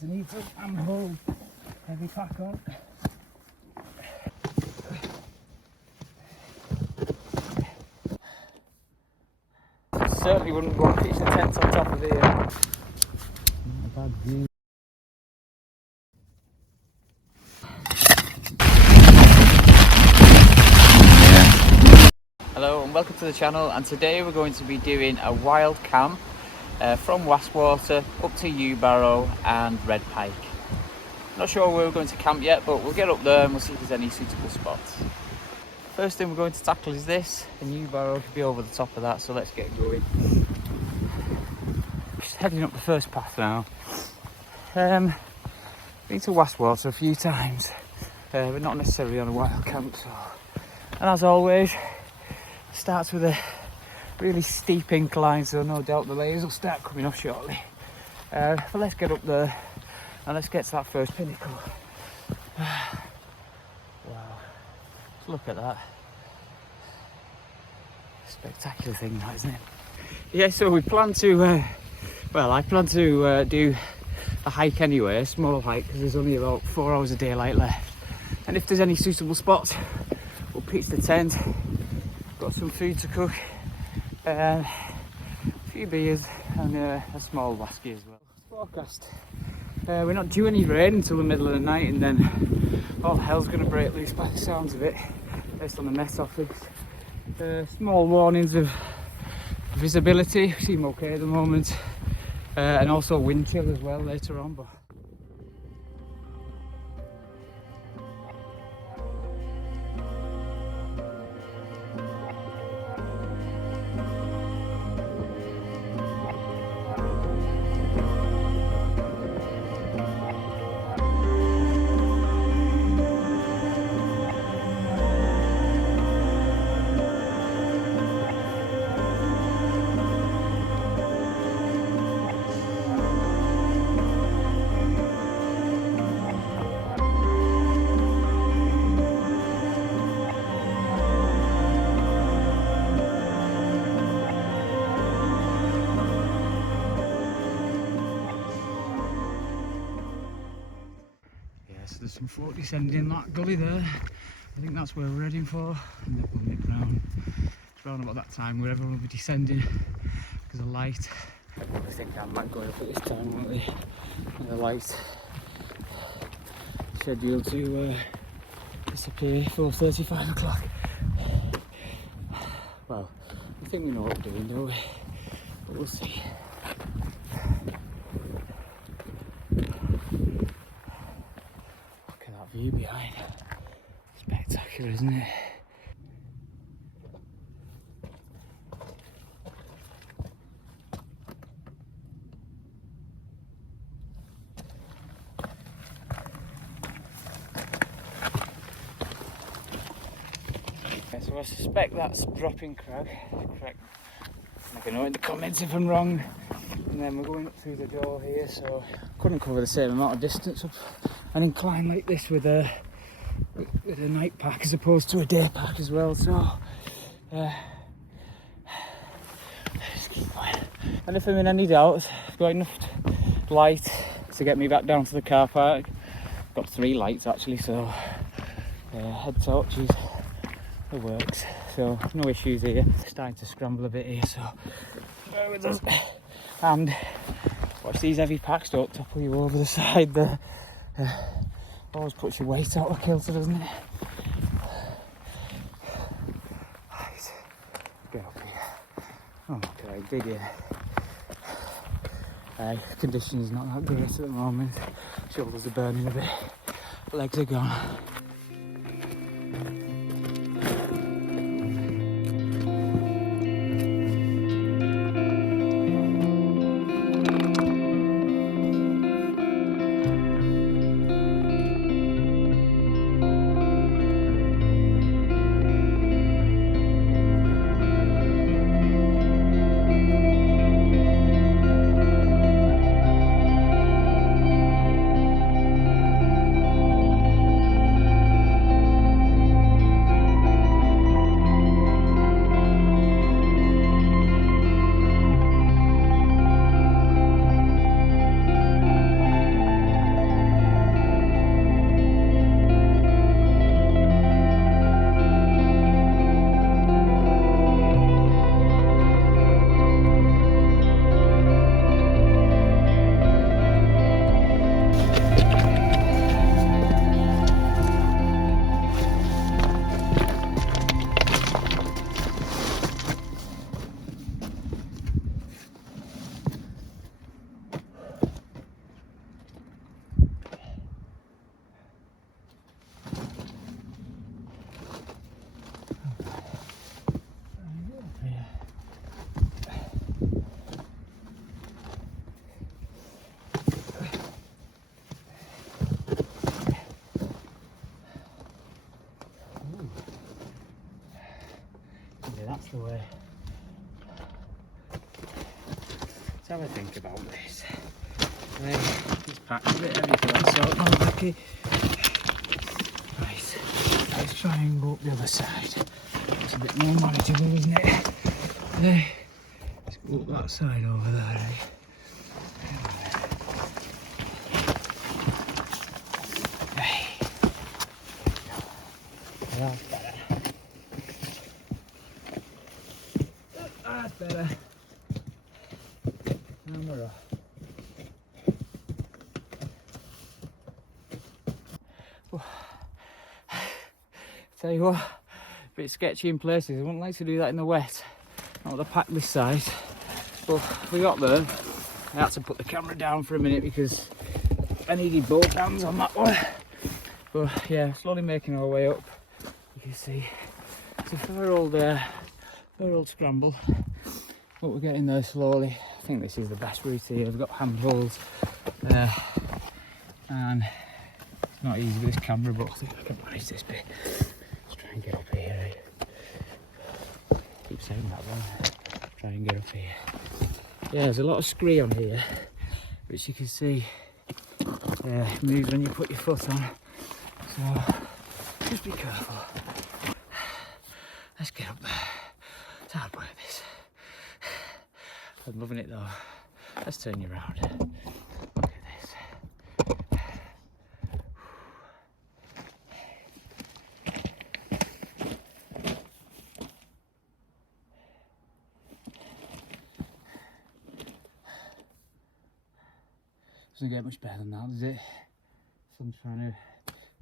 To need to hold heavy pack on. Certainly wouldn't want to pitch the tent on top of here. Not a bad view. Hello and welcome to the channel, and today we're going to be doing a wild camp from Wastwater up to Barrow and Red Pike. Not sure where we're going to camp yet, but we'll get up there and we'll see if there's any suitable spots. First thing we're going to tackle is this, and Barrow could be over the top of that, so let's get going. Just heading up the first path now. Been to Wastwater a few times, but not necessarily on a wild camp. So, and as always, starts with a really steep incline, so no doubt the layers will start coming off shortly. But let's get up there and let's get to that first pinnacle. Wow, look at that. Spectacular thing, that, isn't it? Yeah, so we plan to, I plan to do a hike anyway, a small hike, because there's only about 4 hours of daylight left. And if there's any suitable spots, we'll pitch the tent. Got some food to cook, a few beers and a small whisky as well. Forecast. We're not due any rain until the middle of the night, and then all hell's going to break loose by the sounds of it, based on the Met Office. Small warnings of visibility seem okay at the moment, and also wind chill as well later on. But there's some folk descending in that gully there. I think that's where we're heading for, and then we'll nip round. It's round about that time where everyone will be descending because of light. I think I might go up at this time, won't we? And the light scheduled to disappear 4:35 o'clock. Well, I think we know what we're doing, don't we? But we'll see. View behind. Spectacular, isn't it? So I suspect that's dropping crag. Correct. Let me know in the comments if I'm wrong. And then we're going up through the door here, so couldn't cover the same amount of distance up an incline like this with a night pack as opposed to a day pack as well. So just keep going. And if I'm in any doubt, I've got enough light to get me back down to the car park. Got 3 lights actually, so head torches, it works. So no issues here. Starting to scramble a bit here, so bear with us. And watch these heavy packs, don't topple you over the side there. Always puts your weight out of kilter, doesn't it? Right, get up here. Okay, dig in. Conditions not that great at the moment. Shoulders are burning a bit, legs are gone. have a think about this. This pack's a bit heavy for that sort. Oh, okay. Right, let's try and go up the other side. It's a bit more manageable, isn't it? Let's go up that side over there. That's better. That's better. And we're off. Tell you what, a bit sketchy in places. I wouldn't like to do that in the wet. Not the pack this size. But we got there. I had to put the camera down for a minute because I needed both hands on that one. But yeah, slowly making our way up. You can see it's a fair old scramble. But we're getting there slowly. I think this is the best route here. We've got handholds. And it's not easy with this camera, but I think I can manage this bit. Let's try and get up here. Keep saying that one. Try and get up here. Yeah, there's a lot of scree on here, which you can see moves when you put your foot on. So just be careful. Let's get up there. It's hard work this. I'm loving it though. Let's turn you around. Look at this. Doesn't get much better than that, does it? So I'm trying to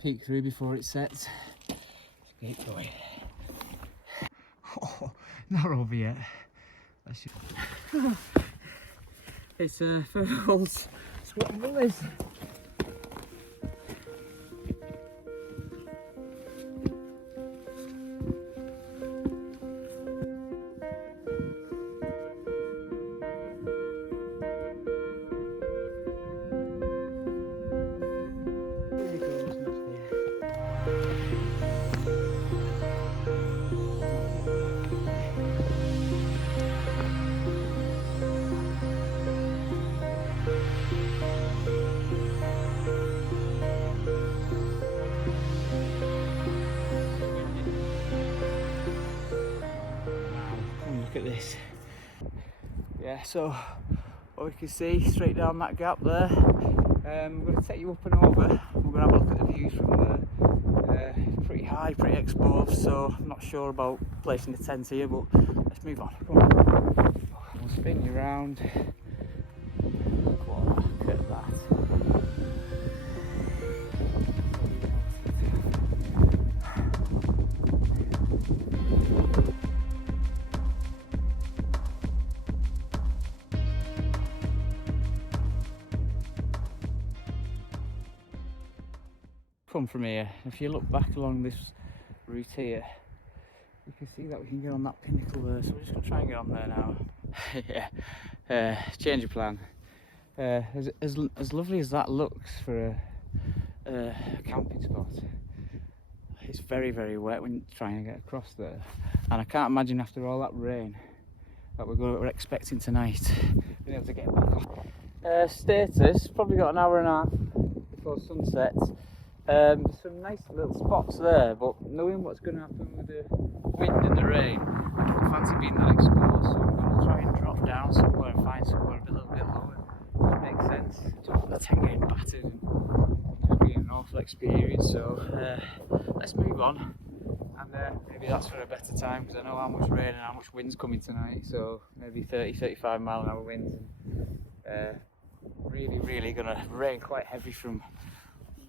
peek through before it sets. Let's keep going. Oh, not over yet. It's a old squat village. Look at this. Yeah, so what we can see straight down that gap there. I'm going to take you up and over. We're going to have a look at the views from there. Pretty high, pretty exposed, so I'm not sure about placing the tent here, but let's move on. Come on. We'll spin you around. Look at that. Come from here. If you look back along this route here, you can see that we can get on that pinnacle there, so we're just going to try and get on there now. Yeah, change of plan. As lovely as that looks for a camping spot, it's very, very wet when you're trying to get across there, and I can't imagine after all that rain that we're expecting tonight being able to get back on. Status, probably got an hour and a half before sunset. There's some nice little spots there, but knowing what's going to happen with the wind and the rain, I don't fancy being that exposed, so I'm going to try and drop down somewhere and find somewhere a little bit lower. That makes sense. Don't want the tent getting battered and just being an awful experience, so let's move on, and maybe that's for a better time, because I know how much rain and how much wind's coming tonight, so maybe 30-35 mile an hour winds, and really going to rain quite heavy from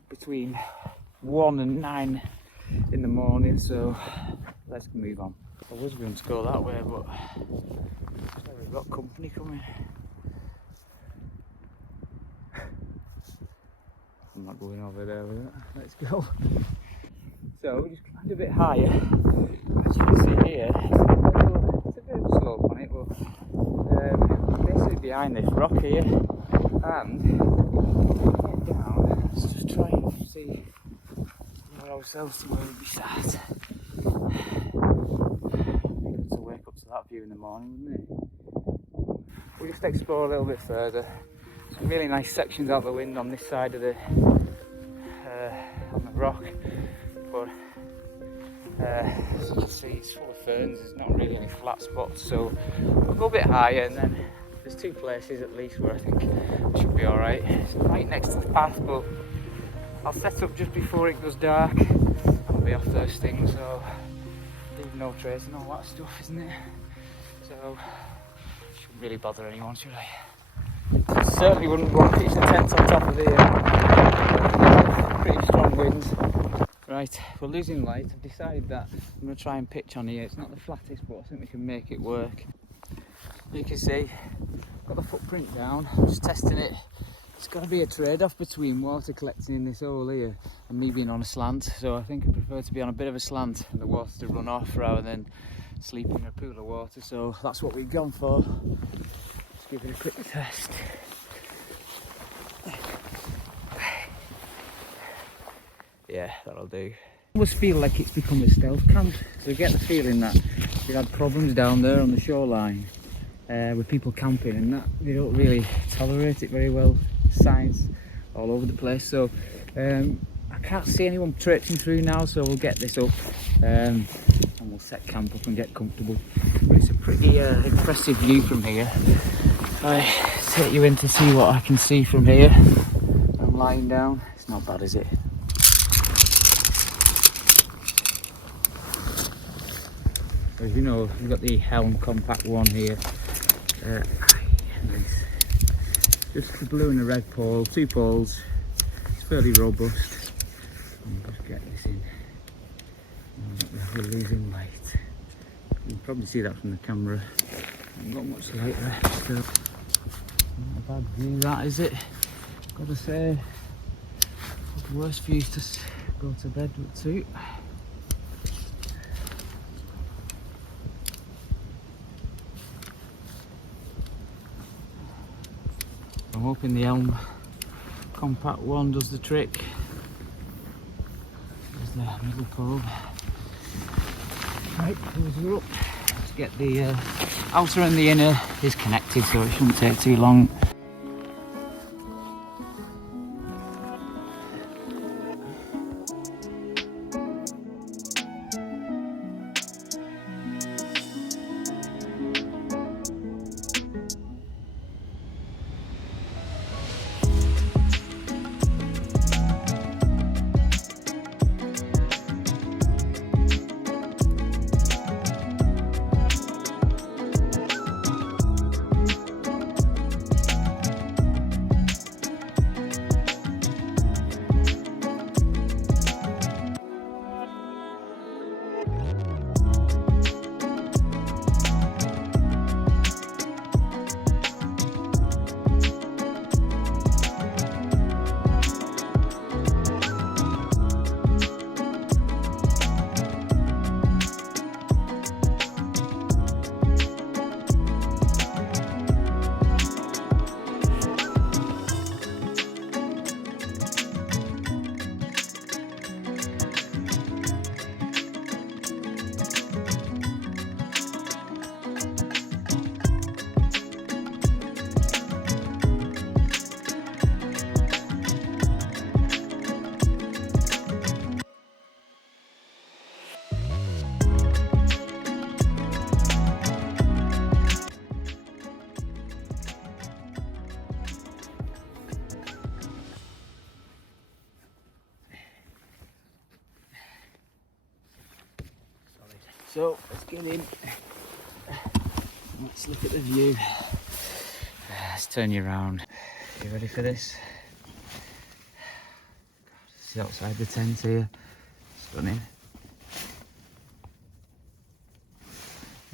between 1 and 9 in the morning, so let's move on. I was going to go that way, but we've got company coming. I'm not going over there with it. Let's go. So we just climbed a bit higher. As you can see here, it's a bit of a slope on it, but basically behind this rock here, and get down. Let's just try and see ourselves to where we'd be sat. Good to wake up to that view in the morning, wouldn't it? we'll just explore a little bit further. Some really nice sections out the wind on this side of the on the rock, but as you can see, it's full of ferns. There's not really any flat spots, so we'll go a bit higher, and then there's 2 places at least where I think it should be all right. It's right next to the path, but I'll set up just before it goes dark. I'll be off first thing, so leave no trace and all that stuff, isn't it? So shouldn't really bother anyone, should I? Certainly wouldn't want to pitch the tent on top of here. Pretty strong winds. Right, we're losing light. I've decided that I'm going to try and pitch on here. It's not the flattest, but I think we can make it work. You can see, got the footprint down. I'm just testing it. It's got to be a trade-off between water collecting in this hole here and me being on a slant. So I think I prefer to be on a bit of a slant and the water to run off rather than sleeping in a pool of water. So that's what we've gone for. Let's give it a quick test. Yeah, that'll do. I almost feel like it's become a stealth camp. So I get the feeling that we've had problems down there on the shoreline with people camping, and that they don't really tolerate it very well. Signs all over the place. So I can't see anyone traipsing through now, so we'll get this up and we'll set camp up and get comfortable. But it's a pretty impressive view from here. I take you in to see what I can see from here. I'm lying down. It's not bad, is it? As you know, we've got the Helm Compact 1 here. Just the blue and the red pole, 2 poles. It's fairly robust. I'll just get this in. We're losing light. You can probably see that from the camera. Not much light left. So not a bad view, that is it. Gotta say, the worst views to go to bed with too. I'm hoping the Helm Compact 1 does the trick. There's the middle pole. Right, those are up. Let's get the outer and the inner is connected, so it shouldn't take too long. So let's get in. Let's look at the view. Let's turn you around. You ready for this? See outside the tent here. Stunning.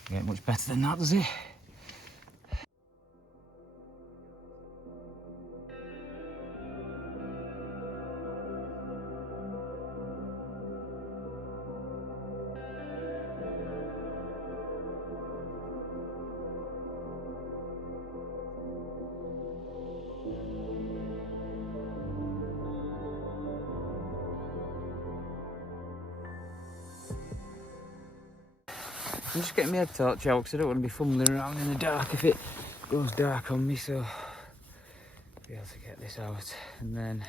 Doesn't get much better than that, does it? I'm just getting my head torch out because I don't want to be fumbling around in the dark if it goes dark on me, so I'll be able to get this out, and then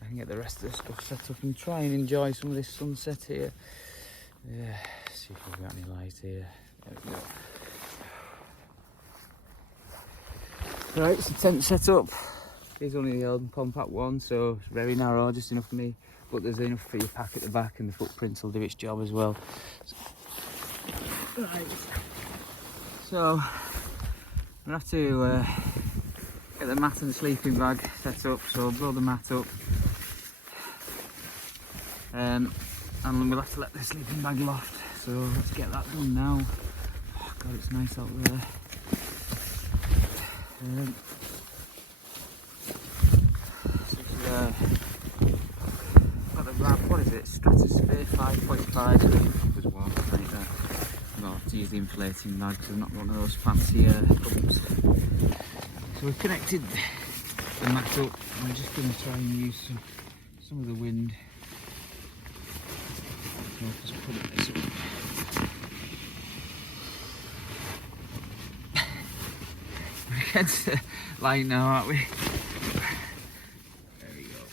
I can get the rest of the stuff set up and try and enjoy some of this sunset here. Yeah, see if we've got any light here. There we go. Right, so tent set up. Here's only the Helm compact one, so it's very narrow, just enough for me. But there's enough for your pack at the back, and the footprints will do its job as well. Right. So I'm gonna have to get the mat and the sleeping bag set up. So I'll blow the mat up, and we'll have to let the sleeping bag loft. So let's get that done now. Oh God, it's nice out there. Got the wrap, what is it? Stratosphere 5.5. It was warm right there. I'll have to use the inflating bag because I'm not one of those fancy cups. So we've connected the mat up, and we're just going to try and use some of the wind. So I'll just put it this way. We're against the light now, aren't we? There we go.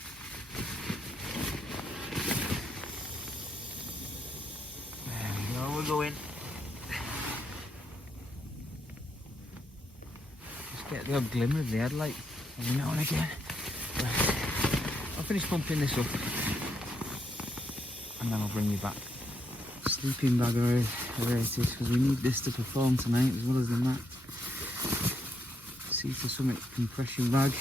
There we go, we're going. Just get the odd glimmer of the headlight every now and again. Right. I'll finish pumping this up, and then I'll bring you back. Sleeping bag rated, because we need this to perform tonight as well as the mat. See, to some compression bag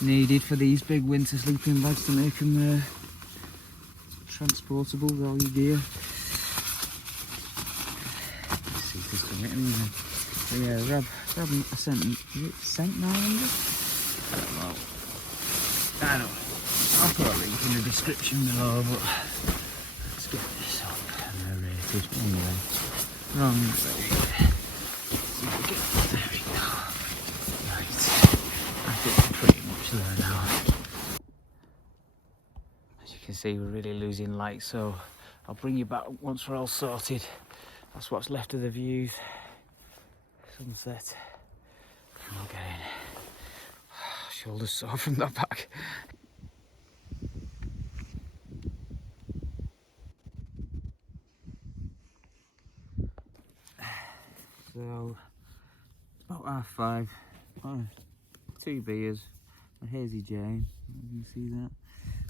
needed for these big winter sleeping bags to make them transportable with all your gear. Let's see if this can hit anyway. So yeah, grab a cent. Is it cent 900? I don't know. I don't know. I'll put a link in the description below, but let's get this up and they're rated anyway. Wrong way. See if we get there we go. Right. I think we're pretty much there now. As you can see, we're really losing light, so I'll bring you back once we're all sorted. That's what's left of the views. Sunset. And we'll get in. Shoulders sore from that back. So, about 5:30, 2 beers, a hazy Jane, you can see that,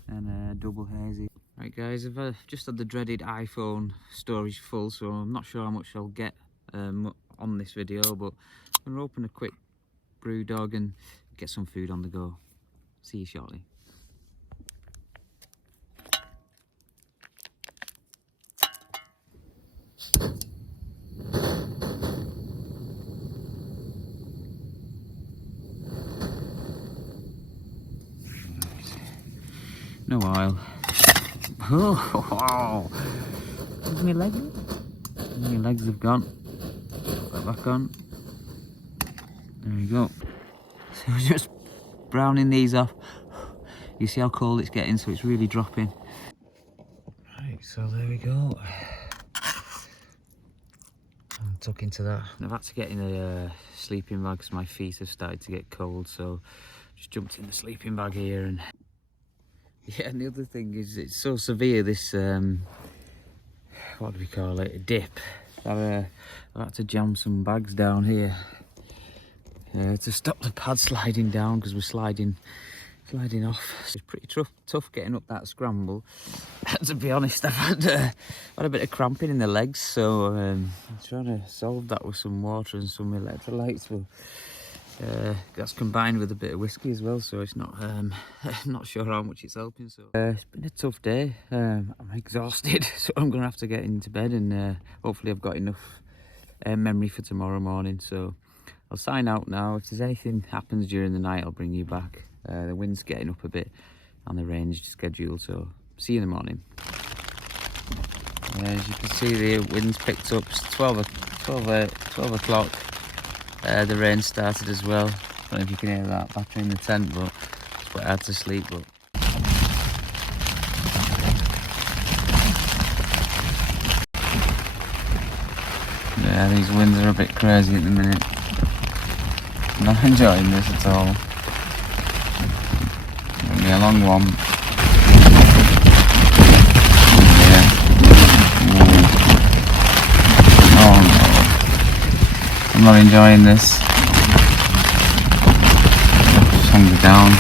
and a double hazy. Right guys, I've just had the dreaded iPhone storage full, so I'm not sure how much I'll get on this video, but I'm going to open a quick brew dog and get some food on the go. See you shortly. No oil. Oh, wow. Where's my leg? My legs have gone. Put that back on. There we go. So we're just browning these off. You see how cold it's getting, so it's really dropping. Right, so there we go. I'm tucking to that. I've had to get in a sleeping bag because my feet have started to get cold, so just jumped in the sleeping bag here. And yeah, and the other thing is it's so severe, this what do we call it, a dip. I've had to jam some bags down here to stop the pad sliding down, because we're sliding off. It's pretty tough getting up that scramble. To be honest, I've had a bit of cramping in the legs, so I'm trying to solve that with some water and some electrolytes. Well, that's combined with a bit of whiskey as well, so it's not not sure how much it's helping. So it's been a tough day. I'm exhausted, so I'm gonna have to get into bed, and hopefully I've got enough memory for tomorrow morning. So I'll sign out now. If there's anything happens during the night, I'll bring you back. The wind's getting up a bit on the range schedule, so see you in the morning. As you can see, the wind's picked up. It's 12 o'clock. The rain started as well. I don't know if you can hear that battery in the tent, but it's quite hard to sleep. But yeah, these winds are a bit crazy at the minute. Not enjoying this at all. It'll be a long one. Yeah. Ooh. Oh no. I'm not enjoying this. Just hungry down.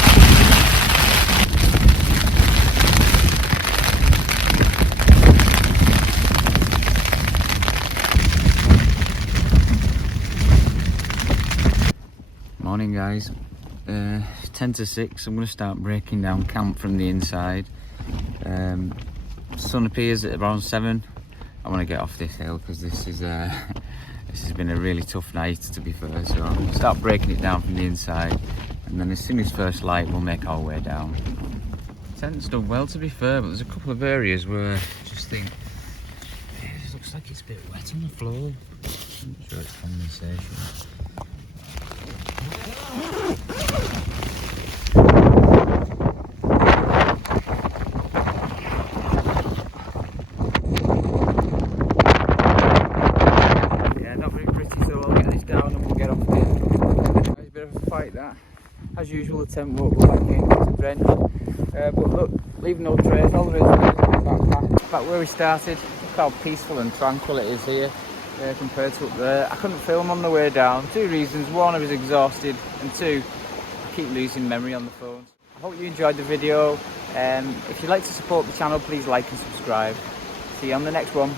Morning guys, 10 to 6, I'm going to start breaking down camp from the inside. Sun appears at around 7. I want to get off this hill because this has been a really tough night, to be fair, so I'm going to start breaking it down from the inside, and then as soon as first light we'll make our way down. Tent's done well, to be fair, but there's a couple of areas where I just think it looks like it's a bit wet on the floor. I'm not sure it's condensation. Yeah, not very pretty, so I'll get this down and we'll get off here. It's a bit of a fight, that. As usual, the tent won't go back in, it's a drench. But look, leave no trace, all there is back where we started. Look how peaceful and tranquil it is here. Compared to up there. I couldn't film on the way down. 2 reasons: 1, I was exhausted, and 2, I keep losing memory on the phone. I hope you enjoyed the video. If you'd like to support the channel, please like and subscribe. See you on the next one.